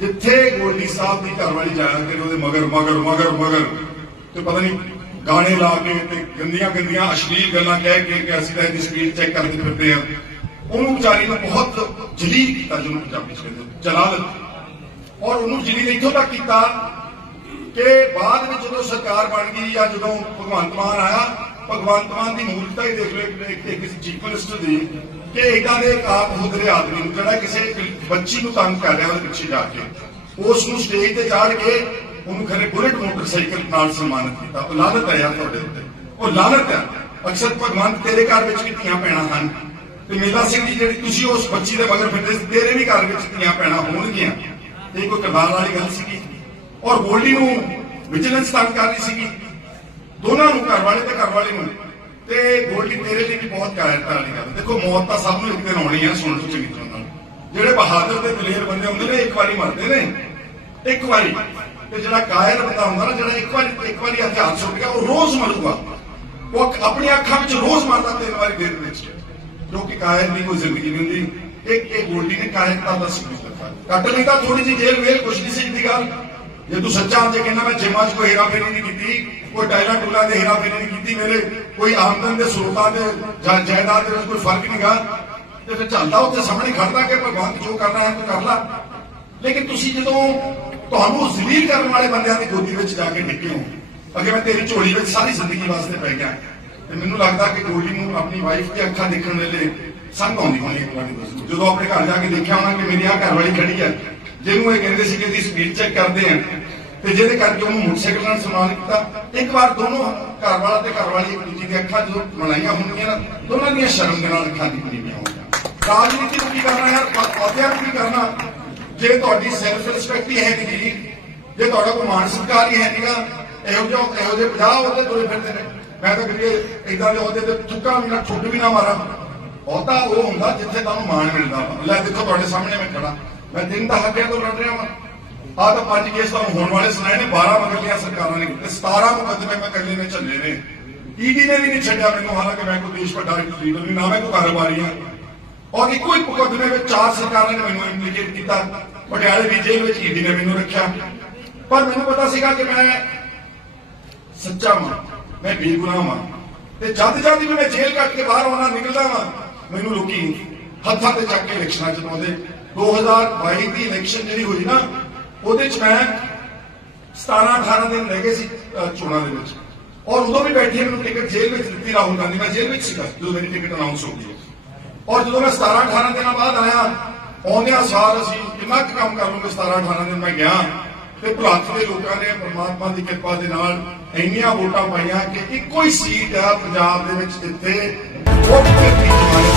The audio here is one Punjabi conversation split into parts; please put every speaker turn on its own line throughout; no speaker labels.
ਜਿੱਥੇ ਗੋਲਡੀ ਸਾਹਿਬ ਦੀ ਘਰਵਾਲੀ ਜਾਇਆ ਕਿ ਉਹਦੇ ਮਗਰ ਮਗਰ ਮਗਰ ਮਗਰ ਤੇ ਪਤਾ ਨਹੀਂ ਗਾਣੇ ਲਾ ਕੇ ਤੇ ਗੰਦੀਆਂ ਗੰਦੀਆਂ ਅਸ਼ਲੀਲ ਗੱਲਾਂ ਕਹਿ ਕੇ ਕਿ ਅਸੀਂ ਤਾਂ ਇਹਦੀ ਸਪੀਡ ਚੈੱਕ ਕਰਦੇ ਫਿਰਦੇ ਆ ਉਹਨੂੰ ਵਿਚਾਰੀ ਨੂੰ ਬਹੁਤ ਜਲੀਲ ਕੀਤਾ ਜਿਹਨੂੰ ਪੰਜਾਬੀ ਚ ਕਹਿੰਦੇ ਜਲਾਲਤ ਔਰ ਉਹਨੂੰ ਜਲੀਲ ਇੱਥੋਂ ਤੱਕ ਕੀਤਾ ਕਿ ਬਾਅਦ ਵਿੱਚ ਜਦੋਂ ਸਰਕਾਰ ਬਣ ਗਈ ਜਾਂ ਜਦੋਂ ਭਗਵੰਤ ਮਾਨ ਆਇਆ ਭਗਵੰਤ ਮਾਨ ਦੀ ਮੂਰਖਤਾ ਹੀ ਦੇਖ ਲਓ ਇੱਕ- ਇੱਕ ਚੀਫ ਮਿਨਿਸਟਰ ਦੀ ਕਿ ਇਦਾਂ ਦੇ ਆਪ ਹੁਦਰੇ ਆਦਮੀ ਨੂੰ ਜਿਹੜਾ ਕਿਸੇ ਬੱਚੀ ਨੂੰ ਤੰਗ ਕਰ ਰਿਹਾ ਉਹਦੇ ਪਿੱਛੇ ਜਾ ਕੇ, ਉਸ ਨੂੰ ਸਟੇਜ ਤੇ ਚਾੜ ਕੇ ਉਹਨੂੰ ਖਰੇ ਬੁਲਟ ਮੋਟਰਸਾਈਕਲ ਨਾਲ ਸਨਮਾਨਿਤ ਕੀਤਾ। ਉਹ ਲਾਨਤ ਹੈ ਯਾਰ ਤੁਹਾਡੇ ਉੱਤੇ। ਉਹ ਲਾਨਤ ਹੈ। ਅਕਸਰ ਭਗਵੰਤ ਤੇਰੇ ਘਰ ਵਿੱਚ ਵੀ ਧੀਆਂ ਪੈਣਾ ਹਨ। ਤੇ ਮੇਲਾ ਸਿੰਘ ਜੀ ਜਿਹੜੀ ਤੁਸੀਂ ਉਸ ਬੱਚੀ ਦੇ ਮਗਰ ਫਿਰਦੇ ਤੇਰੇ ਵੀ ਘਰ ਵਿੱਚ ਧੀਆਂ ਪੈਣਾ ਹੋਣਗੀਆਂ। ਇਹ ਕੋਈ ਕਮਾਲ ਵਾਲੀ ਗੱਲ ਸੀਗੀ। ਔਰ ਗੋਲਡੀ ਨੂੰ ਵਿਜੀਲੈਂਸ ਤੰਗ ਕਰ ਰਹੀ ਸੀਗੀ। ਦੋਨਾਂ ਨੂੰ ਘਰ ਵਾਲੇ ਤੇ ਘਰ ਵਾਲੇ ਨੂੰ। ਤੇ ਗੋਲਡੀ ਤੇਰੇ ਲਈ ਵੀ ਬਹੁਤ ਕਾਇਰਤਾ ਵਾਲੀ ਗੱਲ ਦੇਖੋ, ਮੌਤ ਤਾਂ ਸਭ ਨੂੰ ਇੱਕ ਦਿਨ ਆਉਣੀ ਹੈ ਸੁਣ ਤੋਂ ਚੰਗੀ ਤਰ੍ਹਾਂ ਜਿਹੜੇ ਬਹਾਦਰ ਤੇ ਦਲੇਰ ਬੰਦੇ ਹੁੰਦੇ ਨੇ, ਇੱਕ ਵਾਰੀ ਮਰਦੇ ਨੇ। ਇੱਕ ਵਾਰੀ। ਤੇ ਜਿਹੜਾ ਕਾਇਰ ਬੰਦਾ ਹੁੰਦਾ ਨਾ, ਜਿਹੜਾ ਇੱਕ ਵਾਰੀ ਇੱਕ ਵਾਰੀ ਹਥਿਆਰ ਸੁੱਟ ਗਿਆ, ਉਹ ਰੋਜ਼ ਮਰੂਗਾ। ਉਹ ਅੱਖ- ਆਪਣੀਆਂ ਅੱਖਾਂ ਵਿੱਚ ਰੋਜ਼ ਮਰਦਾ ਤਿੰਨ ਵਾਰੀ ਦੇਰ ਵਿੱਚ। ਕਿਉਂਕਿ ਕਾਇਰ ਦੀ ਕੋਈ ਜ਼ਿੰਦਗੀ ਨਹੀਂ ਹੁੰਦੀ। ਇੱਕ ਇਹ ਗੋਲਡੀ ਨੇ ਕਾਇਰਤਾ ਦਾ ਸਬੂਤ ਦਿੱਤਾ ਕੱਟ ਲਈ ਤਾਂ ਥੋੜੀ ਜਿਹੀ ਜੇਲ੍ਹ ਵੇਲ ਕੁਛ ਨਹੀਂ ਸੀ ਦੀ ਗੱਲ। ਜੇ ਤੂੰ ਸੱਚਾ ਜੇ ਕਹਿੰਦਾ ਮੈਂ ਜਿਮਾਂ 'ਚ ਕੋਈ ਹੇਰਾਫੇਰੀ ਨਹੀਂ ਕੀਤੀ ਕੋਈ ਟਾਇਲਾਂ ਟੂਲਾਂ ਦੇ ਹੇਰਾਫੇਰੀ ਨਹੀਂ ਕੀਤੀ ਮੇਰੇ, ਕੋਈ ਆਮਦਨ ਦੇ ਸਰੋਤਾਂ ਦੇ ਜਾਂ ਜਾਇਦਾਦ ਦੇ ਵਿੱਚ ਕੋਈ ਫ਼ਰਕ ਨਹੀਂਗਾ ਤੇ ਫਿਰ ਚੱਲਦਾ ਉੱਥੇ ਸਾਹਮਣੇ ਖੜਦਾ ਕਿ ਭਗਵੰਤ ਜੋ ਕਰਨਾ ਹੈ ਤੂੰ ਕਰ ਲੈ। ਲੇਕਿਨ ਤੁਸੀਂ ਜਦੋਂ ਤੁਹਾਨੂੰ ਜ਼ਲੀਲ ਕਰਨ ਵਾਲੇ ਬੰਦਿਆਂ ਦੀ ਗੋਦੀ ਵਿੱਚ ਜਾ ਕੇ ਨਿਕਲੇ ਹੋ, ਅਗੇ ਮੈਂ ਤੇਰੀ ਝੋਲੀ ਵਿੱਚ ਸਾਰੀ ਜ਼ਿੰਦਗੀ ਵਾਸਤੇ ਪੈ ਗਿਆ। ਤੇ ਮੈਨੂੰ ਲੱਗਦਾ ਕਿ ਗੋਲੀ ਨੂੰ ਆਪਣੀ ਵਾਈਫ ਦੀ ਅੱਖਾਂ ਦੇਖਣ ਵੇਲੇ ਸੰਗ ਆਉਂਦੀ ਹੋਣੀ ਇੱਕ ਵਾਰੀ ਜਦੋਂ ਆਪਣੇ ਘਰ ਜਾ ਕੇ ਦੇਖਿਆ ਹੋਣਾ ਕਿ ਮੇਰੀ ਆ ਘਰ ਵਾਲੀ ਖੜੀ ਹੈ, ਜਿਹਨੂੰ ਇਹ ਕਹਿੰਦੇ ਸੀ ਕਿ ਇਹਦੀ ਸਪੀਡ ਚੈੱਕ ਕਰਦੇ ਆ ਤੇ ਜਿਹਦੇ ਕਰਕੇ ਉਹਨੂੰ ਮੋਟਰਸਾਈਕਲ ਨਾਲ ਸਨਮਾਨ ਕੀਤਾ ਇੱਕ ਵਾਰ ਦੋਨੋਂ ਘਰ ਵਾਲਾ ਤੇ ਘਰ ਵਾਲੀ ਇੱਕ ਦੂਜੀ ਦੀ ਅੱਖਾਂ ਜਦੋਂ ਮਲਾਈਆਂ ਹੋਣਗੀਆਂ ਨਾ, ਦੋਨਾਂ ਦੀਆਂ ਸ਼ਰਮ ਦੇ ਨਾਲ ਅੱਖਾਂ ਦੀ ਪਨੀਆਂ ਹੋਣਗੀਆਂ। ਰਾਜਨੀਤੀ ਨੂੰ ਕੀ ਕਰਨਾ ਯਾਰ ਅਧਿਆਪ ਨੂੰ ਕੀ ਕਰਨਾ? ਜੇ ਤੁਹਾਡੀ ਸੈਲਫ ਰਿਸਪੈਕਟ ਹੀ ਹੈ ਨਹੀਂ ਜੇ ਤੁਹਾਡਾ ਕੋਈ ਮਾਨ ਸਤਿਕਾਰ ਹੀ ਹੈ ਨਹੀਂਗਾ ਇਹੋ ਜਿਹਾ, ਇਹੋ ਜਿਹੇ 50 ਉਹਦੇ ਤੁਰੇ ਫਿਰਦੇ ਨੇ। ਮੈਂ ਤਾਂ ਕਦੇ ਇਦਾਂ ਦੇ ਉਹਦੇ ਤੇ ਥੁੱਕਾ ਵੀ ਨਾ, ਠੁੱਡ ਵੀ ਨਾ ਮਾਰਾਂ। ਬਹੁਤਾ ਉਹ ਹੁੰਦਾ ਜਿੱਥੇ ਤੁਹਾਨੂੰ ਮਾਣ ਮਿਲਦਾ ਵਾ। ਲੈ ਦੇਖੋ ਤੁਹਾਡੇ ਸਾਹਮਣੇ ਮੈਂ ਖੜਾ ਮੈਂ ਤਿੰਨ ਦਹਾਕਿਆਂ ਤੋਂ ਲੜ ਰਿਹਾ ਵਾਂ। ਆਹ ਤਾਂ ਪੰਜ ਕੇਸ ਤੁਹਾਨੂੰ ਹੋਣ ਵਾਲੇ ਸੁਣਾਏ ਨੇ 12 ਮਗਰਲੀਆਂ ਸਰਕਾਰਾਂ ਨੇ ਕੀਤੇ 17 ਮੁਕੱਦਮੇ ਮੈਂ ਇਕੱਲੇ ਨੇ ਝੱਲੇ ਨੇ। ਈਡੀ ਨੇ ਵੀ ਨਹੀਂ ਛੱਡਿਆ ਮੈਨੂੰ, ਹਾਲਾਂਕਿ ਮੈਂ ਕੋਈ ਦੇਸ਼ ਵੱਡਾ ਲੀਡਰ ਨਹੀਂ, ਨਾ ਮੈਂ ਕੋਈ ਕਾਰੋਬਾਰੀ ਹਾਂ। ਔਰ ਇੱਕੋ ਇੱਕ ਮੁਕੱਦਮੇ ਵਿੱਚ ਚਾਰ ਸਰਕਾਰਾਂ ਨੇ ਮੈਨੂੰ ਇੰਪਲੀਕੇਟ ਕੀਤਾ, ਪਟਿਆਲੇ ਦੀ ਜੇਲ੍ਹ ਵਿੱਚ ਈਡੀ ਨੇ ਮੈਨੂੰ ਰੱਖਿਆ। ਪਰ ਮੈਨੂੰ ਪਤਾ ਸੀਗਾ ਕਿ ਮੈਂ ਸੱਚਾ ਮਾਂ ਮੈਂ ਬੇਗੁਨਾਹ ਮਾਂ ਤੇ ਜਦ ਜਦ ਵੀ ਮੈਂ ਜੇਲ੍ਹ ਕੱਟ ਕੇ ਬਾਹਰ ਆਉਣਾ ਨਿਕਲਦਾ ਵਾਂ, ਮੈਨੂੰ ਲੋਕੀ ਹੱਥਾਂ ਤੇ ਚੱਕ ਕੇ ਇਲੈਕਸ਼ਨਾਂ ਜਿਤਾਉਂਦੇ। 2022 ਦੀ ਇਲੈਕਸ਼ਨ ਜਿਹੜੀ ਹੋਈ ਨਾ ਉਹਦੇ ਚ ਮੈਂ 17 18 ਦਿਨ ਰਹਿ ਗਏ ਸੀ ਚੋਣਾਂ ਦੇ ਵਿੱਚ। ਔਰ ਉਦੋਂ ਵੀ ਬੈਠੇ ਮੈਨੂੰ ਟਿਕਟ ਜੇਲ੍ਹ ਵਿੱਚ ਦਿੱਤੀ ਰਾਹੁਲ ਗਾਂਧੀ। ਮੈਂ ਜੇਲ੍ਹ ਵਿੱਚ ਸੀਗਾ, ਜਦੋਂ ਮੇਰੀ ਟਿਕਟ ਅਨਾਉਂਸ ਹੋ ਗਈ। ਔਰ ਜਦੋਂ ਮੈਂ 17 18 ਦਿਨਾਂ ਬਾਅਦ ਆਇਆ, ਆਉਂਦਿਆਂ ਸਾਰ ਅਸੀਂ ਕਿੰਨਾ ਕੁ ਕੰਮ ਕਰ ਲੂੰਗੇ 17 18 ਦਿਨ ਮੈਂ ਗਿਆ। ਤੇ ਭੁਲੱਥ ਦੇ ਲੋਕਾਂ ਨੇ ਪਰਮਾਤਮਾ ਦੀ ਕਿਰਪਾ ਦੇ ਨਾਲ ਇੰਨੀਆਂ ਵੋਟਾਂ ਪਾਈਆਂ ਕਿ ਇੱਕੋ ਹੀ ਸੀਟ ਆ ਪੰਜਾਬ ਦੇ ਵਿੱਚ ਜਿੱਥੇ ਉਹ ਵਿਅਕਤੀ ਜਮਾਨੇ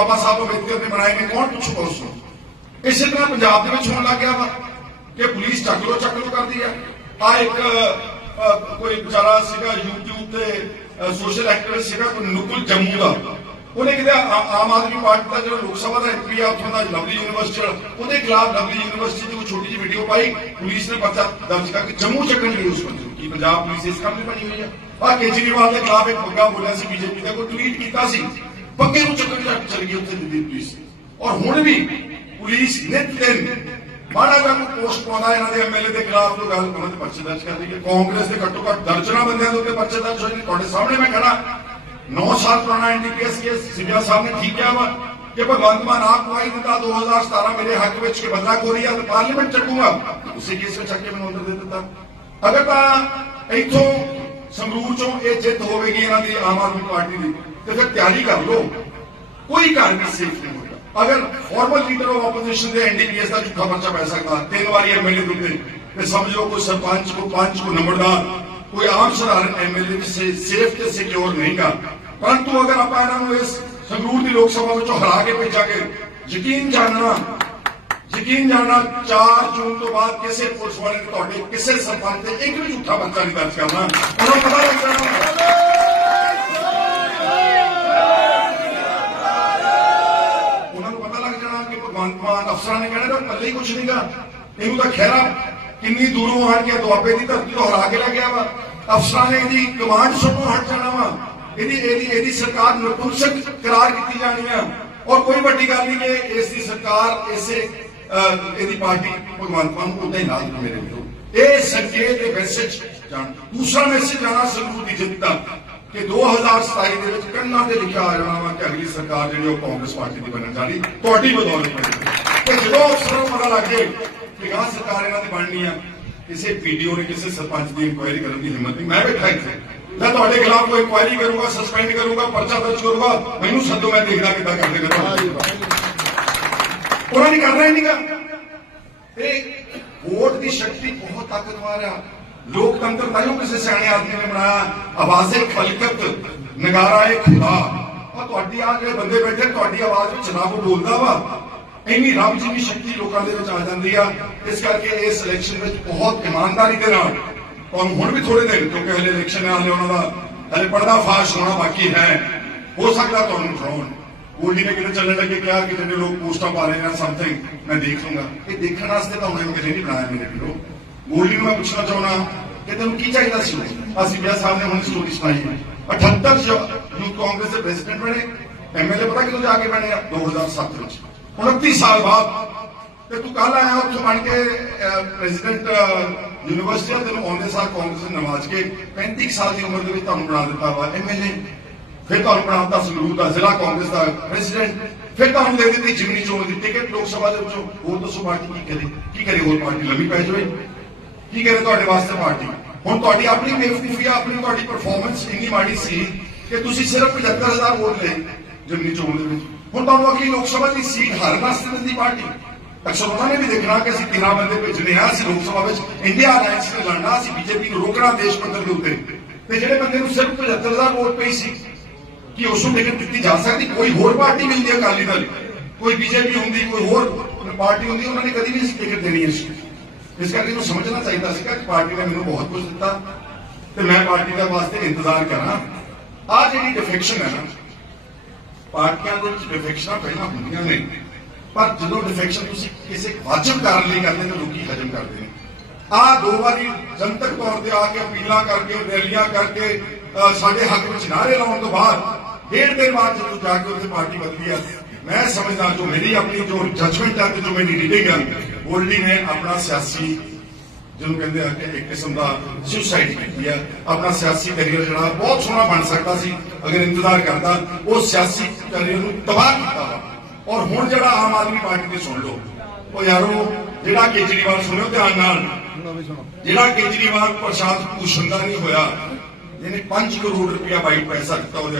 ਬਾਬਾ ਸਾਹਿਬ ਅੰਬੇਦਕਰ ਨੇ ਬਣਾਏ ਨੇ ਕੌਣ ਪੁੱਛੂਗਾ ਉਸ ਨੂੰ? ਇਸੇ ਤਰ੍ਹਾਂ ਪੰਜਾਬ ਦੇ ਵਿੱਚ ਹੋਣ ਲੱਗ ਗਿਆ ਵਾ ਕਿ ਪੁਲਿਸ ਚੱਕ ਲੋ ਚੱਕ ਲੋ ਕਰਦੀ ਆ। ਆ ਇੱਕ ਕੋਈ ਵਿਚਾਰਾ ਸੀਗਾ YouTube ਤੇ ਸੋਸ਼ਲ ਐਕਟਿਵਿਸਟ ਸੀਗਾ, ਕੋਈ ਨੁਕੁਲ ਜੰਮੂ ਦਾ। ਉਹਨੇ ਕਿਹਾ ਆਮ ਆਦਮੀ ਪਾਰਟੀ ਦਾ ਜਿਹੜਾ ਲੋਕ ਸਭਾ ਦਾ ਐਮਪੀ ਆ, ਉੱਥੋਂ ਦਾ ਲਵਲੀ ਯੂਨੀਵਰਸਿਟੀ ਉਹਦੇ ਖਿਲਾਫ ਲਵਲੀ ਯੂਨੀਵਰਸਿਟੀ ਦੀ ਛੋਟੀ ਜਿਹੀ ਵੀਡੀਓ ਪਾਈ, ਪੁਲਿਸ ਨੇ ਪਰਚਾ ਦਰਜ ਕਰਕੇ ਜੰਮੂ ਚੱਕਣ ਦੀ ਉਸ ਬੰਦੇ ਨੂੰ ਪੰਜਾਬ ਪੁਲਿਸ ਇਸ ਕੰਮ ਲਈ ਬਣੀ ਹੋਈ ਆ? ਆ ਕੇਜਰੀਵਾਲ ਦੇ ਖਿਲਾਫ ਇੱਕ ਪੱਗਾ ਬੋਲਿਆ ਸੀ, ਬੀਜੇਪੀ ਦਾ ਕੋਈ ਟਵੀਟ ਕੀਤਾ ਸੀ। ਪੱਕੇ ਨੂੰ ਚੱਕਣ ਚੱਕ ਚਲ ਗਈ ਉੱਥੇ ਦਿੱਲੀ ਪੁਲਿਸ। ਔਰ ਹੁਣ ਵੀ ਪੁਲਿਸ ਨਿਤ ਦਿਨ ਮਾੜਾ ਜਿਹਾ ਪੋਸਟ ਪਾਉਂਦਾ ਇਹਨਾਂ ਦੇ ਐਮਐਲਏ ਦੇ ਖਿਲਾਫ ਕੋਈ ਗੱਲ ਉਹਨਾਂ ਦੇ ਪਰਚੇ ਦਰਜ ਕਰ ਰਹੀ ਹੈ ਕਾਂਗਰਸ ਦੇ ਘੱਟੋ ਘੱਟ ਦਰਜਨਾਂ ਬੰਦਿਆਂ ਦੇ ਉੱਤੇ ਪਰਚੇ ਦਰਜ ਹੋਏ ਨੇ। ਤੁਹਾਡੇ ਸਾਹਮਣੇ ਮੈਂ ਖੜਾ 9 ਸਾਲ ਪੁਰਾਣਾ ਐਨਡੀਪੀਐਸ ਕੇਸ ਸਿਵਿਆ ਸਾਹਿਬ ਨੇ ਠੀਕ ਕਿਹਾ ਵਾ ਕਿ ਭਗਵੰਤ ਮਾਨ ਆਪ ਗਵਾਹੀ ਦਿੰਦਾ 2017 ਮੇਰੇ ਹੱਕ ਵਿੱਚ ਕਿ ਬੰਦਾ ਕੋਰੀ ਆ ਤੇ ਪਾਰਲੀਮੈਂਟ ਚੱਕੂਗਾ। ਉਸੇ ਕੇਸ ਵਿੱਚ ਚੱਕ ਕੇ ਮੈਨੂੰ ਅੰਦਰ ਦੇ ਦਿੱਤਾ। ਅਗਰ ਤਾਂ ਇੱਥੋਂ ਸੰਗਰੂਰ ਚੋਂ ਇਹ ਜਿੱਤ ਹੋਵੇਗੀ ਇਹਨਾਂ ਦੀ ਆਮ ਆਦਮੀ ਪਾਰਟੀ ਦੀ ਤੇ ਫਿਰ ਤਿਆਰੀ ਕਰ ਲਓ ਕੋਈ ਘਰ ਵੀ ਸੇਫ ਨਹੀਂ ਹੋਏਗਾ ਅਗਰ ਫਾਰਮਲ ਲੀਡਰ ਆਫ ਆਪੋਜੀਸ਼ਨ ਦੇ ਐਨਡੀਪੀਐਸ ਦਾ ਝੂਠਾ ਪਰਚਾ ਪੈ ਸਕਦਾ ਤਿੰਨ ਵਾਰੀ ਐਮਐਲਏ ਦੇ ਉੱਤੇ ਤੇ ਸਮਝ ਲਓ ਕੋਈ ਸਰਪੰਚ ਕੋ ਪੰਚ ਕੋ ਨੰਬਰਦਾਰ ਕੋਈ ਆਮ ਸਧਾਰਨ ਐਮਐਲਏ ਵੀ ਸੇ- ਸੇਫ ਤੇ ਸਿਕਿਉਰ ਨਹੀਂਗਾ ਪਰੰਤੂ ਅਗਰ ਆਪਾਂ ਇਹਨਾਂ ਨੂੰ ਇਸ ਸੰਗਰੂਰ ਦੀ ਲੋਕ ਸਭਾ ਵਿੱਚੋਂ ਹਰਾ ਕੇ ਭੇਜਾਂਗੇ ਯਕੀਨ ਜਾਣਨਾ ਯਕੀਨ ਜਾਣਨਾ 4 ਜੂਨ ਤੋਂ ਬਾਅਦ ਕਿਸੇ ਪੁਲਿਸ ਵਾਲੇ ਨੇ ਤੁਹਾਡੇ ਕਿਸੇ ਸਰਪੰਚ ਤੇ ਇੱਕ ਵੀ ਝੂਠਾ ਪਰਚਾ ਨਹੀਂ ਦਰਜ ਕਰਨਾ ਉਹਨਾਂ ਨੂੰ ਪਤਾ ਲੱਗ ਜਾਣਾ ਉਹਨਾਂ ਨੂੰ ਪਤਾ ਲੱਗ ਜਾਣਾ ਕਿ ਭਗਵੰਤ ਮਾਨ ਅਫਸਰਾਂ ਨੇ ਕਹਿਣਾ ਹੀ ਕੁਛ ਨਹੀਂਗਾ ਇਹਨੂੰ ਤਾਂ ਖੈਰਾ ਕਿੰਨੀ ਦੂਰੋਂ ਆਣ ਕੇ ਦੁਆਬੇ ਦੀ ਧਰਤੀ ਤੋਂ ਹਰਾ ਕੇ ਲੈ ਗਿਆ ਵਾ। ਅਫਸਰਾਂ ਨੇ ਇਹਦੀ ਕਮਾਂਡ ਸੁਣੋ ਹਟ ਜਾਣਾ ਵਾ। ਇਹਦੀ ਇਹਦੀ ਇਹਦੀ ਸਰਕਾਰ ਨਪੁੰਸਕ ਕਰਾਰ ਕੀਤੀ ਜਾਣੀ ਆ। ਔਰ ਕੋਈ ਵੱਡੀ ਗੱਲ ਨਹੀਂ ਕਿ ਇਸ ਦੀ ਸਰਕਾਰ ਇਸੇ ਇਹਦੀ ਪਾਰਟੀ ਭਗਵੰਤ ਮਾਨ ਉਦਾਂ ਹੀ ਨਾਲ ਮੇਰੇ ਵੀਰੋ ਇਹ ਸੰਕੇਤ ਦੇ ਮੈਸੇਜ ਜਾਣ। ਦੂਸਰਾ ਮੈਸੇਜ ਜਾਣਾ ਸੰਗਰੂਰ ਦੀ ਜਿੱਤ ਦਾ ਕਿ 2027 ਦੇ ਵਿੱਚ ਕੰਨਾਂ ਤੇ ਲਿਖਿਆ ਆ ਜਾਣਾ ਵਾ ਕਿ ਅਗਲੀ ਸਰਕਾਰ ਜਿਹੜੀ ਉਹ ਕਾਂਗਰਸ ਪਾਰਟੀ ਦੀ ਬਣਨ ਜਾ ਰਹੀ, ਤੁਹਾਡੀ ਬਦੌਲਤ ਬਣੀ ਤੇ ਜਦੋਂ ਅਫਸਰਾਂ ਨੂੰ ਪਤਾ ਲੱਗ ਜੇ ਕਿ ਆਹ ਸਰਕਾਰ ਇਹਨਾਂ ਦੀ ਬਣਨੀ ਆ। ਕਿਸੇ ਵੀਡੀਓ ਨੇ ਕਿਸੇ ਸਰਪੰਚ ਦੀ ਇਨਕੁਆਇਰੀ ਕਰਨ ਦੀ ਹਿੰਮਤ ਨਹੀਂ। ਮੈਂ ਬੈਠਾ ਇੱਥੇ। ਮੈਂ ਤੁਹਾਡੇ ਖਿਲਾਫ ਕੋਈ ਇਨਕੁਆਇਰੀ ਕਰੂੰਗਾ ਸਸਪੈਂਡ ਕਰੂੰਗਾ, ਪਰਚਾ ਦਰਜ ਕਰੂੰਗਾ। ਮੈਨੂੰ ਸੱਦੋ, ਮੈਂ ਦੇਖਦਾ ਕਿੱਦਾਂ ਕਰਦੇ ਨੇ ਉਹਨਾਂ ਨੇ ਕਰਨਾ ਹੀ ਨਹੀਂਗਾ। ਇਹ ਵੋਟ ਦੀ ਸ਼ਕਤੀ ਬਹੁਤ ਤਾਕਤਵਰ ਆ। ਲੋਕਤੰਤਰ ਤਾਈਓ ਕਿਸੇ ਸਿਆਣੇ ਆਦਮੀ ਨੇ ਬਣਾਇਆ। ਆਵਾਜ਼ੇ ਖਲਕਤ, ਨਗਾਰਾ ਏ ਖੁਦਾ। ਆ ਤੁਹਾਡੀ ਆ ਜਿਹੜੇ ਬੰਦੇ ਬੈਠੇ ਤੁਹਾਡੀ ਆਵਾਜ਼ ਵਿੱਚ ਰੱਬ ਬੋਲਦਾ ਵਾ। ਇੰਨੀ ਰੱਬ ਜੀ ਦੀ ਸ਼ਕਤੀ ਲੋਕਾਂ ਦੇ ਵਿੱਚ ਆ ਜਾਂਦੀ ਆ, ਇਸ ਕਰਕੇ ਇਸ ਇਲੈਕਸ਼ਨ ਵਿੱਚ ਬਹੁਤ ਇਮਾਨਦਾਰੀ ਦੇ ਨਾਲ, ਤੁਹਾਨੂੰ ਹੁਣ ਵੀ ਥੋੜੇ ਦਿਨ, ਕਿਉਂਕਿ ਹਲੇ ਇਲੈਕਸ਼ਨ ਹੈ ਹਲੇ ਉਹਨਾਂ ਦਾ, ਹਲੇ ਪਰਦਾ ਫਾਸ਼ ਹੋਣਾ ਬਾਕੀ ਹੈ। ਹੋ ਸਕਦਾ ਤੁਹਾਨੂੰ ਫਰਾਉਣ ਗੋਲਡੀ ਨੇ ਕਿਤੇ ਚੱਲਣ ਲੱਗੇ, ਕਿਹਾ ਕਿ ਜਿਹੜੇ ਲੋਕ ਪੋਸਟਾਂ ਪਾ ਰਹੇ ਨੇ ਸਮਥਿੰਗ ਮੈਂ ਦੇਖ ਲੂੰਗਾ ਇਹ ਦੇਖਣ ਵਾਸਤੇ ਤਾਂ ਉਹਨਾਂ ਨੇ ਕਿਸੇ ਨਹੀਂ ਬਣਾਇਆ ਮੇਰੇ ਵੀਰੋ। ਗੋਲਡੀ ਨੂੰ ਮੈਂ ਪੁੱਛਣਾ ਚਾਹੁੰਦਾ, ਕਿ ਤੈਨੂੰ ਕੀ ਚਾਹੀਦਾ ਸੀ? ਅਸੀਂ ਵਿਆਹ ਸਾਹਿਬ ਨੇ ਹੁਣ ਸਟੋਰੀ ਸੁਣਾਈ ਹੈ। 78 ਯੂਥ ਕਾਂਗਰਸ ਦੇ ਪ੍ਰੈਜ਼ੀਡੈਂਟ ਬਣੇ ਐਮਐਲਏ ਪਤਾ ਕਿਦੋਂ ਜਾ ਕੇ ਬਣੇ ਆ? 2007 ਵਿੱਚ। 29 ਸਾਲ ਬਾਅਦ ਤੇ ਤੂੰ ਕੱਲ ਆਇਆ ਉੱਥੋਂ ਬਣ ਕੇ ਪ੍ਰੈਜ਼ੀਡੈਂਟ ਯੂਨੀਵਰਸਿਟੀ ਦਾ ਆਉਂਦੇ ਸਾਲ ਕਾਂਗਰਸ ਨੇ ਨਵਾਜ ਕੇ 35 ਸਾਲ ਦੀ ਉਮਰ ਦੇ ਵਿੱਚ ਤੁਹਾਨੂੰ ਬਣਾ ਦਿੱਤਾ ਵਾ ਐਮਐਲਏ ਫਿਰ ਤੁਹਾਨੂੰ ਬਣਾਤਾ ਸੰਗਰੂਰ ਦਾ ਜ਼ਿਲ੍ਹਾ ਕਾਂਗਰਸ ਦਾ ਪ੍ਰੈਜ਼ੀਡੈਂਟ ਫਿਰ ਤੁਹਾਨੂੰ ਦੇ ਦਿੱਤੀ ਜਿਮਨੀ ਚੋਣ ਦੀ ਟਿਕਟ ਲੋਕ ਸਭਾ ਦੇ ਵਿੱਚੋਂ। ਹੋਰ ਦੱਸੋ ਪਾਰਟੀ ਕੀ ਕਰੇ? ਕੀ ਕਰੇ ਹੋਰ ਪਾਰਟੀ? ਲੰਮੀ ਪੈ ਜਾਵੇ। ਕੀ ਕਰੇ ਤੁਹਾਡੇ ਵਾਸਤੇ ਪਾਰਟੀ? ਹੁਣ ਤੁਹਾਡੀ ਆਪਣੀ ਬੇਵਕੂਫੀ ਆ, ਆਪਣੀ ਤੁਹਾਡੀ ਪਰਫਾਰਮੈਂਸ ਇੰਨੀ ਮਾੜੀ ਸੀ ਕਿ ਤੁਸੀਂ ਸਿਰਫ 75000 ਵੋਟ ਲਏ ਜਿਮਨੀ ਚੋਣ ਦੇ ਵਿੱਚ। ਹੁਣ ਤੁਹਾਨੂੰ ਅਗਲੀ ਲੋਕ ਸਭਾ ਦੀ ਸੀਟ ਹਾਰਨ ਵਾਸਤੇ ਦਿੰਦੀ ਪਾਰਟੀ। ਅਕਸਰ ਉਹਨਾਂ ਨੇ ਵੀ ਦੇਖਣਾ ਕਿ ਅਸੀਂ ਤਿੰਨਾਂ ਬੰਦੇ ਭੇਜਣੇ ਆ, ਅਸੀਂ ਲੋਕ ਸਭਾ ਵਿੱਚ ਇੰਡੀਆ ਅਲਾਈਅੰਸ ਨੇ ਲੜਨਾ, ਅਸੀਂ ਬੀਜੇਪੀ ਨੂੰ ਰੋਕਣਾ ਦੇਸ਼ ਪੱਧਰ ਦੇ ਉੱਤੇ। ਤੇ ਜਿਹੜੇ ਬੰਦੇ ਨੂੰ ਸਿਰਫ 75000 ਵੋਟ ਪਈ ਸੀ, ਕਿ ਉਸ ਨੂੰ ਟਿਕਟ ਦਿੱਤੀ ਜਾ ਸਕਦੀ? ਕੋਈ ਹੋਰ ਪਾਰਟੀ ਮਿਲਦੀ ਹੈ ਅਕਾਲੀ ਦਲ। ਕੋਈ ਬੀਜੇਪੀ ਹੁੰਦੀ, ਕੋਈ ਹੋਰ ਪਾਰਟੀ ਹੁੰਦੀ, ਉਹਨਾਂ ਨੇ ਕਦੀ ਵੀ ਇਸ ਟਿਕਟ ਦੇਣੀ ਹੈ ਇਸ ਕਰਕੇ ਇਹਨੂੰ ਸਮਝਣਾ ਚਾਹੀਦਾ ਸੀਗਾ ਕਿ ਪਾਰਟੀ ਨੇ ਮੈਨੂੰ ਬਹੁਤ ਕੁਝ ਦਿੱਤਾ ਤੇ ਮੈਂ ਪਾਰਟੀ ਦਾ ਵਾਸਤੇ ਇੰਤਜ਼ਾਰ ਕਰਾਂ। ਆ ਜਿਹੜੀ ਡਿਫੈਕਸ਼ਨ ਹੈ ਨਾ ਪਾਰਟੀਆਂ ਦੇ ਵਿੱਚ ਡਿਫੈਕਸ਼ਨਾਂ ਪਹਿਲਾਂ ਹੁੰਦੀਆਂ ਨੇ। ਪਰ ਜਦੋਂ ਡਿਫੈਕਸ਼ਨ ਤੁਸੀਂ ਕਿਸੇ ਵਾਜਬ ਕਾਰਨ ਲਈ ਕਰਦੇ ਤਾਂ ਲੋਕੀ ਹਜਮ ਕਰਦੇ ਨੇ। ਆ ਦੋ ਵਾਰੀ ਜਨਤਕ ਤੌਰ ਤੇ ਆ ਕੇ ਅਪੀਲਾਂ ਕਰਕੇ, ਰੈਲੀਆਂ ਕਰਕੇ ਸਾਡੇ ਹੱਕ ਵਿੱਚ ਨਾਰੇ ਲਾਉਣ ਤੋਂ ਬਾਅਦ, ਡੇਢ ਦਿਨ ਬਾਅਦ ਜਦੋਂ ਜਾ ਕੇ ਉੱਥੇ ਪਾਰਟੀ ਬਦਲੀ ਆ, ਮੈਂ ਸਮਝਦਾ ਜੋ ਮੇਰੀ ਆਪਣੀ ਜੋ ਜਜਮੈਂਟ ਹੈ ਤੇ ਜੋ ਮੇਰੀ ਰੀਡਿੰਗ ਹੈ ਗੋਲਡੀ ਨੇ ਆਪਣਾ ਸਿਆਸੀ ਜਿਹਨੂੰ ਕਹਿੰਦੇ ਆ ਕਿ ਇੱਕ ਕਿਸਮ ਦਾ ਸੁਸਾਈਡ ਕੀਤੀ ਆ ਆਪਣਾ ਸਿਆਸੀ ਕੈਰੀਅਰ ਜਿਹੜਾ ਬਹੁਤ ਸੋਹਣਾ ਬਣ ਸਕਦਾ ਸੀ ਅਗਰ ਇੰਤਜ਼ਾਰ ਕਰਦਾ ਉਹ ਸਿਆਸੀ ਕੈਰੀਅਰ ਨੂੰ ਤਬਾਹ ਕੀਤਾ ਔਰ ਹੁਣ ਜਿਹੜਾ ਆਮ ਆਦਮੀ ਪਾਰਟੀ ਦੇ ਸੁਣ ਲਓ ਉਹ ਯਾਰੋ ਜਿਹੜਾ ਕੇਜਰੀਵਾਲ ਸੁਣਿਓ ਧਿਆਨ ਨਾਲ। ਜਿਹੜਾ ਕੇਜਰੀਵਾਲ ਪ੍ਰਸ਼ਾਂਤ ਭੂਸ਼ਣ ਦਾ ਨਹੀਂ ਹੋਇਆ ਜਿਹਨੇ 5 ਕਰੋੜ ਰੁਪਇਆ ਬਾਈਟ ਪੈਸਾ ਦਿੱਤਾ ਉਹਦੇ